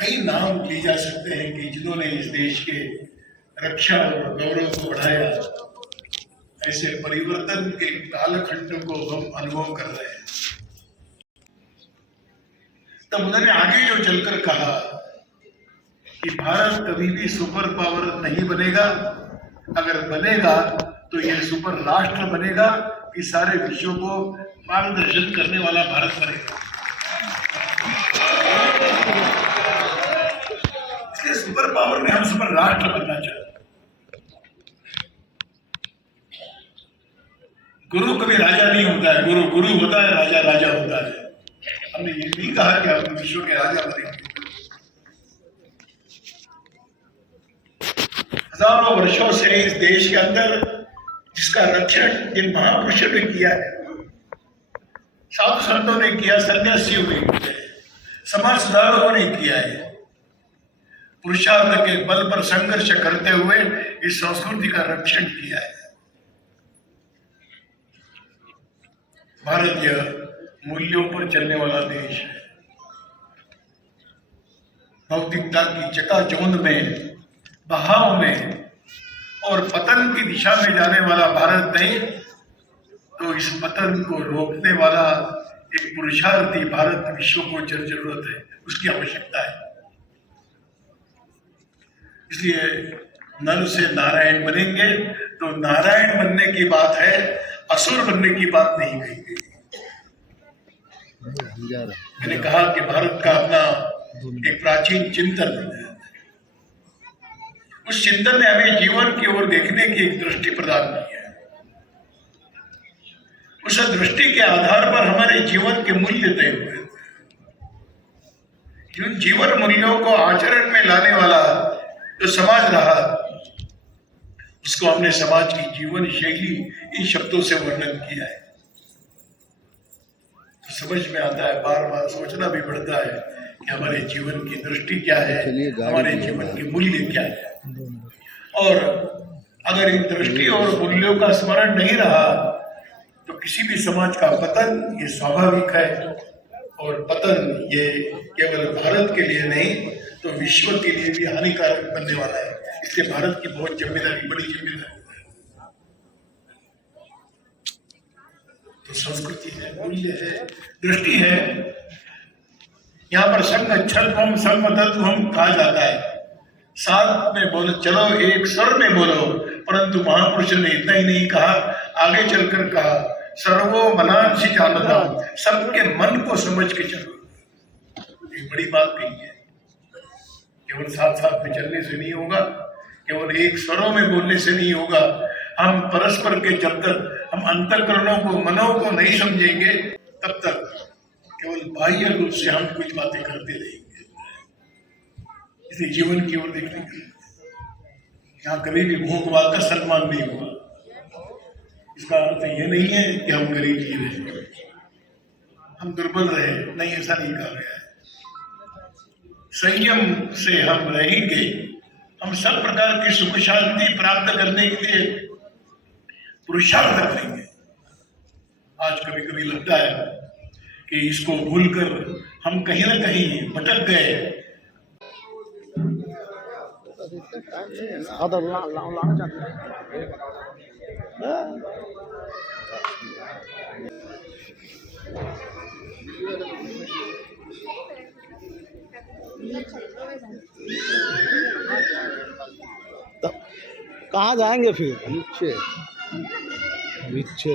कई नाम लिए जा सकते हैं कि जिन्होंने इस देश के रक्षा और गौरव को बढ़ाया। ऐसे परिवर्तन के कालखंड को हम अनुभव कर रहे हैं। तब उन्होंने आगे जो चलकर कहा कि भारत कभी भी सुपर पावर नहीं बनेगा, अगर बनेगा तो यह सुपर राष्ट्र बनेगा कि सारे विश्व को मार्गदर्शन करने वाला भारत बनेगा। इसलिए सुपर पावर में हम सुपर राष्ट्र बनना चाहते हैं। गुरु कभी राजा नहीं होता है, गुरु गुरु होता है, राजा राजा होता है। हमने ये नहीं कहा कि हम विश्व के राजा बनेंगे। हजारों वर्षों से इस देश के अंदर जिसका रक्षण जिन महापुरुषों ने किया है, साधु संतों ने किया, सन्यासियों ने किया है, समाज सुधारकों ने किया है, पुरुषार्थ के बल पर संघर्ष करते हुए इस संस्कृति का रक्षण किया है। भारत मूल्यों पर चलने वाला देश है। भौतिकता की चकाचौंध में, बहाव में और पतन की दिशा में जाने वाला भारत नहीं, तो इस पतन को रोकने वाला एक पुरुषार्थी भारत विश्व को जरूरत है, उसकी आवश्यकता है। इसलिए नर से नारायण बनेंगे तो नारायण बनने की बात है, असुर बनने की बात नहीं कही गई। मैंने कहा कि भारत का अपना एक प्राचीन चिंतन है। उस चिंतन ने हमें जीवन की ओर देखने की एक दृष्टि प्रदान की है। उस दृष्टि के आधार पर हमारे जीवन के मूल्य तय हुए। जिन जीवन मूल्यों को आचरण में लाने वाला जो समाज रहा, उसको हमने समाज की जीवन शैली इन शब्दों से वर्णन किया है। तो समझ में आता है, बार बार सोचना भी पड़ता है कि हमारे जीवन की दृष्टि क्या है, हमारे जीवन के मूल्य क्या है। और अगर इन दृष्टि और मूल्यों का स्मरण नहीं रहा तो किसी भी समाज का पतन ये स्वाभाविक है। और पतन ये केवल भारत के लिए नहीं तो विश्व के लिए भी हानिकारक बनने वाला है। इसलिए भारत की बहुत जिम्मेदारी, बड़ी जिम्मेदारी है। तो संस्कृति है, मूल्य है, दृष्टि है। यहाँ पर संग छल संग तत्व कहा जाता है। साथ में बोलो, चलो एक स्वर में बोलो। परंतु महापुरुष ने इतना ही नहीं कहा, आगे चलकर कहा सर्वो मनांसि जानता, सबके मन को समझ के चलो। ये बड़ी बात कही है। केवल साथ साथ में चलने से नहीं होगा, केवल एक स्वरों में बोलने से नहीं होगा। हम परस्पर के जब तक हम अंतःकरणों को, मनों को नहीं समझेंगे, तब तक केवल बाह्य रूप से हम कुछ बातें करते रहेंगे। इसलिए जीवन की ओर देखने के यहाँ कभी भी भूखवाद का सम्मान नहीं हुआ। इसका अर्थ ये नहीं है कि हम गरीब जी रहे, हम दुर्बल रहे, नहीं, ऐसा नहीं कहा गया है। संयम से हम रहेंगे, हम सब प्रकार की सुख शांति प्राप्त करने के लिए पुरुषार्थ करेंगे। आज कभी कभी लगता है कि इसको भूलकर हम कहीं ना कहीं भटक गए। कहाँ जाएंगे फिर? नीचे